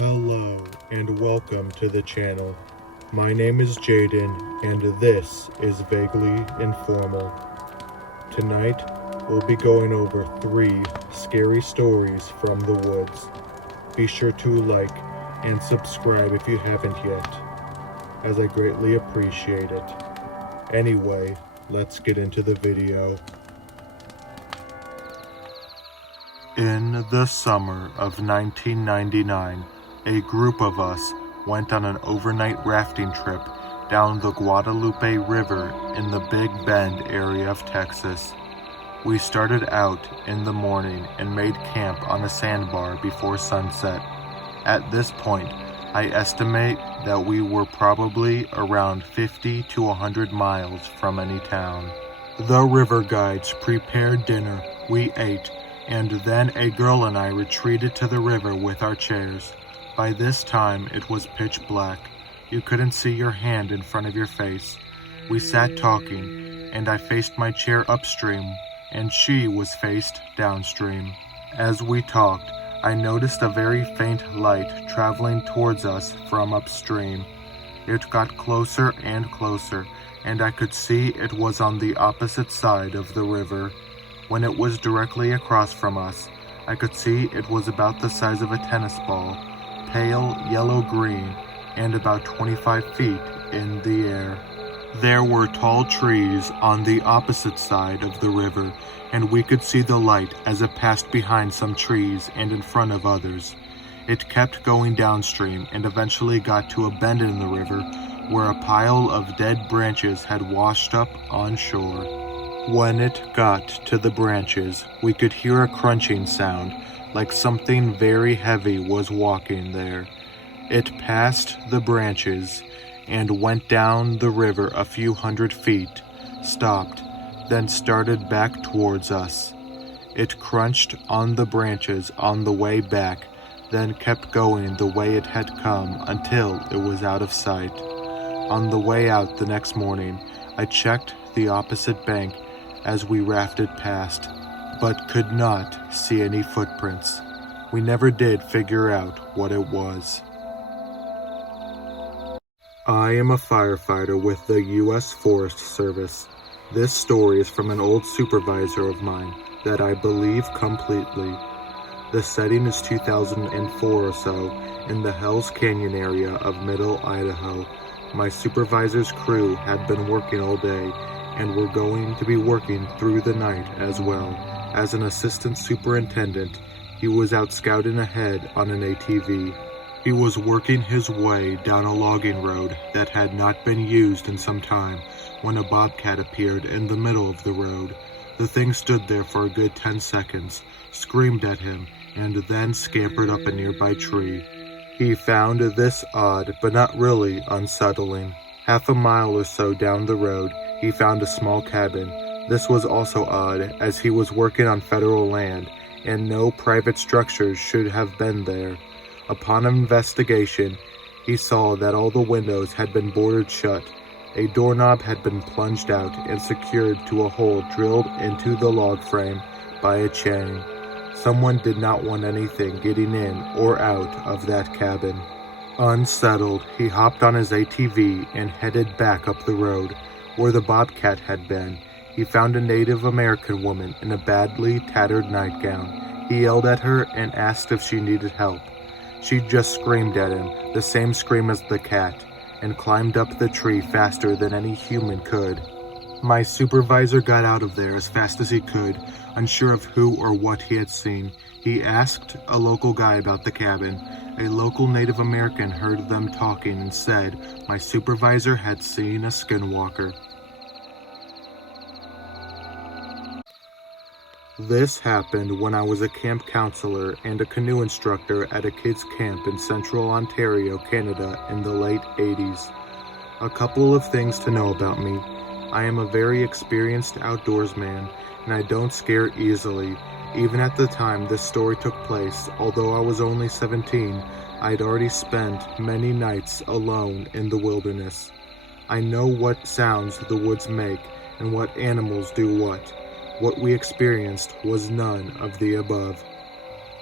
Hello and welcome to the channel. My name is Jaden and this is Vaguely Informal. Tonight we'll be going over 3 scary stories from the woods. Be sure to like and subscribe if you haven't yet, as I greatly appreciate it. Anyway, let's get into the video. In the summer of 1999, a group of us went on an overnight rafting trip down the Guadalupe River in the Big Bend area of Texas. We started out in the morning and made camp on a sandbar before sunset. At this point, I estimate that we were probably around 50 to 100 miles from any town. The river guides prepared dinner, we ate, and then a girl and I retreated to the river with our chairs. By this time, it was pitch black. You couldn't see your hand in front of your face. We sat talking, and I faced my chair upstream, and she was faced downstream. As we talked, I noticed a very faint light traveling towards us from upstream. It got closer and closer, and I could see it was on the opposite side of the river. When it was directly across from us, I could see it was about the size of a tennis ball, pale yellow-green, and about 25 feet in the air. There were tall trees on the opposite side of the river, and we could see the light as it passed behind some trees and in front of others. It kept going downstream and eventually got to a bend in the river where a pile of dead branches had washed up on shore. When it got to the branches, we could hear a crunching sound, like something very heavy was walking there. It passed the branches and went down the river a few hundred feet, stopped, then started back towards us. It crunched on the branches on the way back, then kept going the way it had come until it was out of sight. On the way out the next morning, I checked the opposite bank as we rafted past, but could not see any footprints. We never did figure out what it was. I am a firefighter with the U.S. Forest Service. This story is from an old supervisor of mine that I believe completely. The setting is 2004 or so in the Hells Canyon area of Middle Idaho. My supervisor's crew had been working all day and were going to be working through the night as well. As an assistant superintendent, he was out scouting ahead on an ATV. He was working his way down a logging road that had not been used in some time when a bobcat appeared in the middle of the road. The thing stood there for a good 10 seconds, screamed at him, and then scampered up a nearby tree. He found this odd, but not really unsettling. Half a mile or so down the road, he found a small cabin. This was also odd, as he was working on federal land, and no private structures should have been there. Upon investigation, he saw that all the windows had been boarded shut. A doorknob had been plunged out and secured to a hole drilled into the log frame by a chain. Someone did not want anything getting in or out of that cabin. Unsettled, he hopped on his ATV and headed back up the road. Where the bobcat had been, he found a Native American woman in a badly tattered nightgown. He yelled at her and asked if she needed help. She just screamed at him, the same scream as the cat, and climbed up the tree faster than any human could. My supervisor got out of there as fast as he could, unsure of who or what he had seen. He asked a local guy about the cabin. A local Native American heard them talking and said my supervisor had seen a skinwalker. This happened when I was a camp counselor and a canoe instructor at a kids' camp in central Ontario, Canada in the late 80s. A couple of things to know about me. I am a very experienced outdoorsman, and I don't scare easily. Even at the time this story took place, although I was only 17, I'd already spent many nights alone in the wilderness. I know what sounds the woods make and what animals do what. What we experienced was none of the above.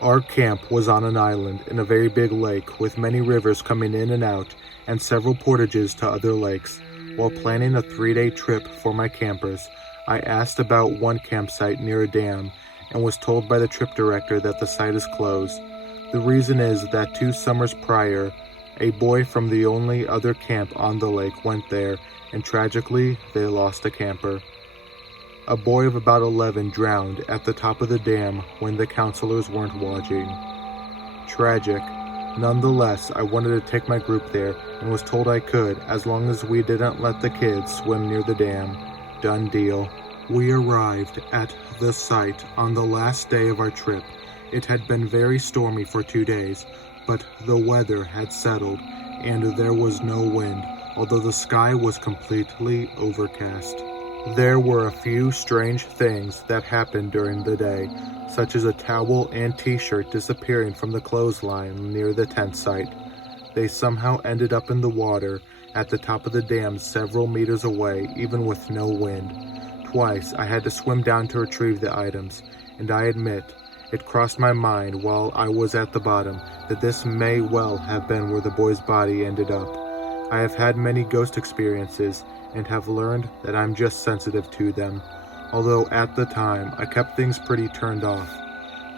Our camp was on an island in a very big lake with many rivers coming in and out and several portages to other lakes. While planning a 3-day trip for my campers, I asked about one campsite near a dam and was told by the trip director that the site is closed. The reason is that 2 summers prior, a boy from the only other camp on the lake went there, and tragically, they lost a camper. A boy of about 11 drowned at the top of the dam when the counselors weren't watching. Tragic. Nonetheless, I wanted to take my group there and was told I could as long as we didn't let the kids swim near the dam. Done deal. We arrived at the site on the last day of our trip. It had been very stormy for 2 days, but the weather had settled and there was no wind, although the sky was completely overcast. There were a few strange things that happened during the day, such as a towel and t-shirt disappearing from the clothesline near the tent site. They somehow ended up in the water at the top of the dam several meters away, even with no wind. Twice I had to swim down to retrieve the items, and I admit, it crossed my mind while I was at the bottom that this may well have been where the boy's body ended up. I have had many ghost experiences and have learned that I'm just sensitive to them, although at the time I kept things pretty turned off.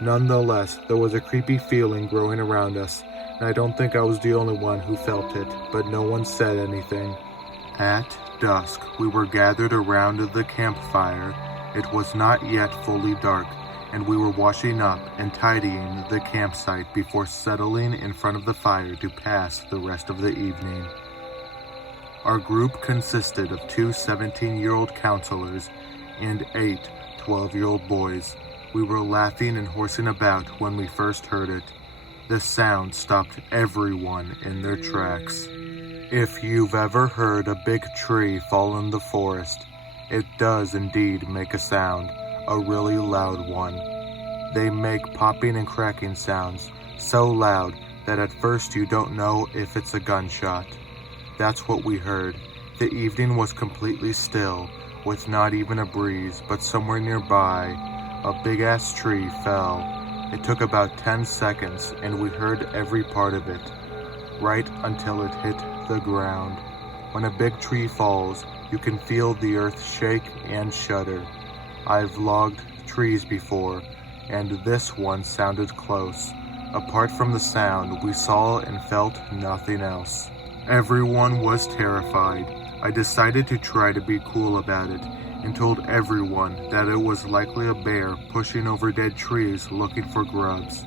Nonetheless, there was a creepy feeling growing around us, and I don't think I was the only one who felt it, but no one said anything. At dusk, we were gathered around the campfire. It was not yet fully dark, and we were washing up and tidying the campsite before settling in front of the fire to pass the rest of the evening. Our group consisted of 2 17-year-old counselors and 8 12-year-old boys. We were laughing and horsing about when we first heard it. The sound stopped everyone in their tracks. If you've ever heard a big tree fall in the forest, it does indeed make a sound, a really loud one. They make popping and cracking sounds, so loud that at first you don't know if it's a gunshot. That's what we heard. The evening was completely still, with not even a breeze, but somewhere nearby, a big-ass tree fell. It took about 10 seconds, and we heard every part of it, right until it hit the ground. When a big tree falls, you can feel the earth shake and shudder. I've logged trees before, and this one sounded close. Apart from the sound, we saw and felt nothing else. Everyone was terrified. I decided to try to be cool about it and told everyone that it was likely a bear pushing over dead trees looking for grubs.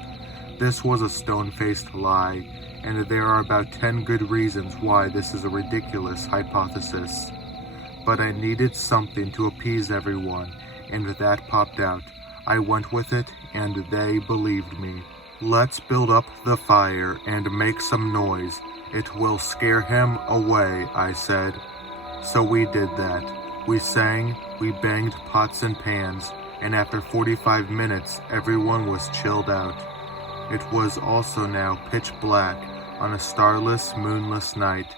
This was a stone-faced lie, and there are about 10 good reasons why this is a ridiculous hypothesis. But I needed something to appease everyone, and that popped out. I went with it, and they believed me. Let's build up the fire and make some noise. It will scare him away, I said. So we did that. We sang, we banged pots and pans, and after 45 minutes, everyone was chilled out. It was also now pitch black on a starless, moonless night.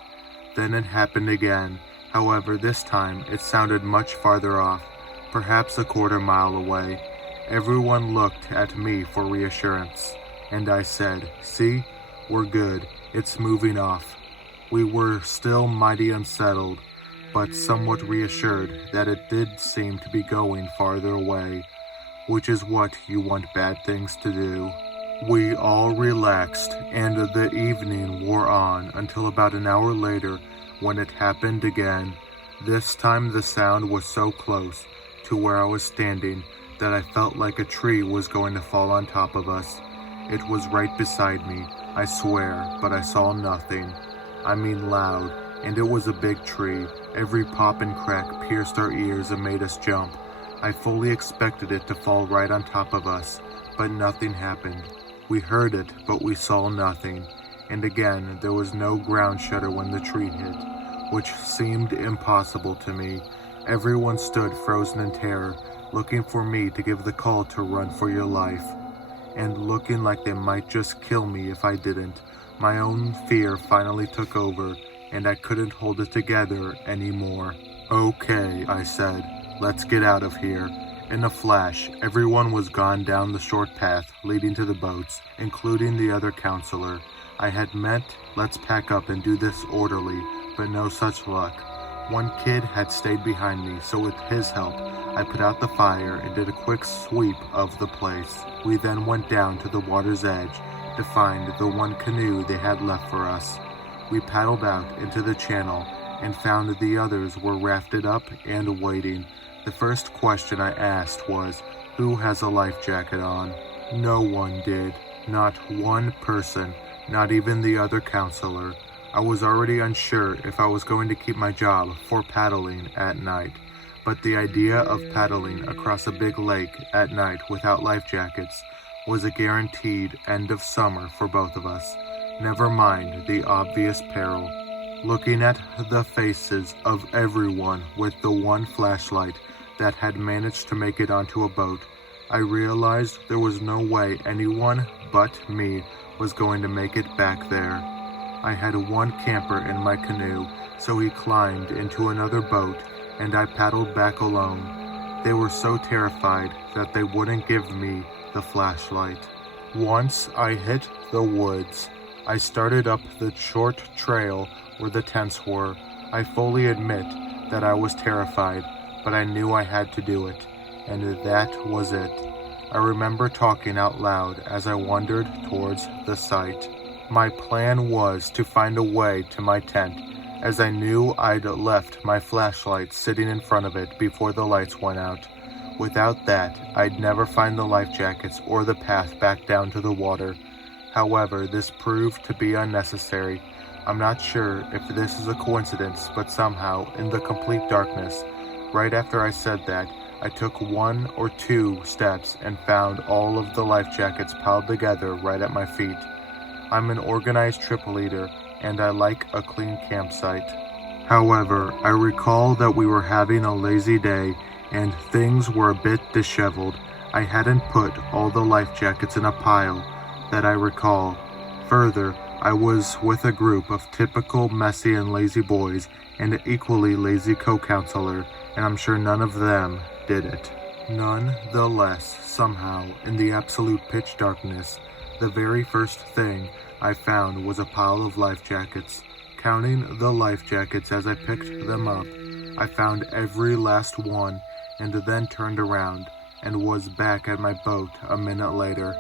Then it happened again. However, this time it sounded much farther off, perhaps a quarter mile away. Everyone looked at me for reassurance, and I said, "See, we're good. It's moving off." We were still mighty unsettled, but somewhat reassured that it did seem to be going farther away, which is what you want bad things to do. We all relaxed, and the evening wore on until about an hour later when it happened again. This time the sound was so close to where I was standing that I felt like a tree was going to fall on top of us. It was right beside me, I swear, but I saw nothing. I mean loud, and it was a big tree. Every pop and crack pierced our ears and made us jump. I fully expected it to fall right on top of us, but nothing happened. We heard it, but we saw nothing. And again, there was no ground shudder when the tree hit, which seemed impossible to me. Everyone stood frozen in terror, looking for me to give the call to run for your life, and looking like they might just kill me if I didn't. My own fear finally took over, and I couldn't hold it together anymore. "Okay," I said, "let's get out of here." In a flash, everyone was gone down the short path leading to the boats, including the other counselor. I had meant, let's pack up and do this orderly, but no such luck. One kid had stayed behind me, so with his help, I put out the fire and did a quick sweep of the place. We then went down to the water's edge to find the one canoe they had left for us. We paddled out into the channel and found that the others were rafted up and waiting. The first question I asked was, who has a life jacket on? No one did. Not one person, not even the other counselor. I was already unsure if I was going to keep my job for paddling at night, but the idea of paddling across a big lake at night without life jackets was a guaranteed end of summer for both of us. Never mind the obvious peril. Looking at the faces of everyone with the one flashlight that had managed to make it onto a boat, I realized there was no way anyone but me was going to make it back there. I had one camper in my canoe, so he climbed into another boat and I paddled back alone. They were so terrified that they wouldn't give me the flashlight. Once I hit the woods, I started up the short trail where the tents were. I fully admit that I was terrified, but I knew I had to do it, and that was it. I remember talking out loud as I wandered towards the site. My plan was to find a way to my tent, as I knew I'd left my flashlight sitting in front of it before the lights went out. Without that, I'd never find the life jackets or the path back down to the water. However, this proved to be unnecessary. I'm not sure if this is a coincidence, but somehow, in the complete darkness, right after I said that, I took 1 or 2 steps and found all of the life jackets piled together right at my feet. I'm an organized trip leader, and I like a clean campsite. However, I recall that we were having a lazy day, and things were a bit disheveled. I hadn't put all the life jackets in a pile that I recall. Further, I was with a group of typical messy and lazy boys and an equally lazy co-counselor, and I'm sure none of them did it. Nonetheless, somehow, in the absolute pitch darkness, the very first thing I found was a pile of life jackets. Counting the life jackets as I picked them up, I found every last one, and then turned around and was back at my boat a minute later.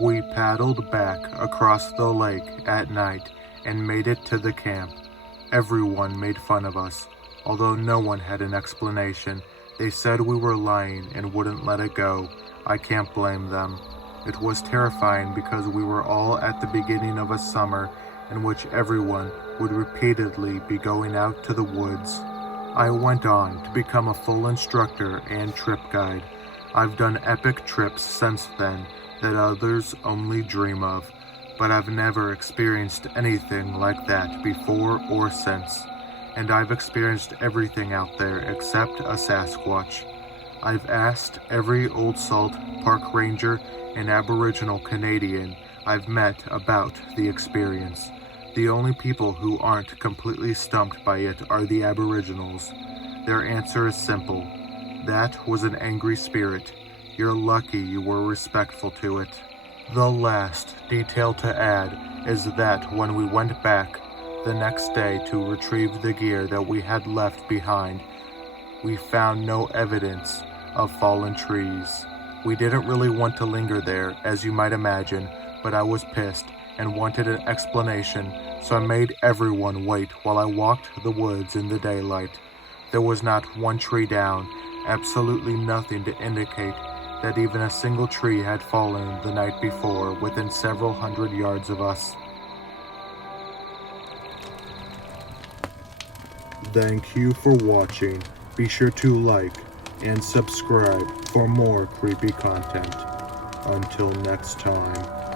We paddled back across the lake at night and made it to the camp. Everyone made fun of us, although no one had an explanation. They said we were lying and wouldn't let it go. I can't blame them. It was terrifying because we were all at the beginning of a summer in which everyone would repeatedly be going out to the woods. I went on to become a full instructor and trip guide. I've done epic trips since then that others only dream of, but I've never experienced anything like that before or since. And I've experienced everything out there except a Sasquatch. I've asked every Old Salt park ranger and Aboriginal Canadian I've met about the experience. The only people who aren't completely stumped by it are the Aboriginals. Their answer is simple. That was an angry spirit. You're lucky you were respectful to it. The last detail to add is that when we went back the next day to retrieve the gear that we had left behind, we found no evidence of fallen trees. We didn't really want to linger there, as you might imagine, but I was pissed and wanted an explanation, so I made everyone wait while I walked the woods in the daylight. There was not one tree down, absolutely nothing to indicate that even a single tree had fallen the night before within several hundred yards of us. Thank you for watching. Be sure to like and subscribe for more creepy content. Until next time.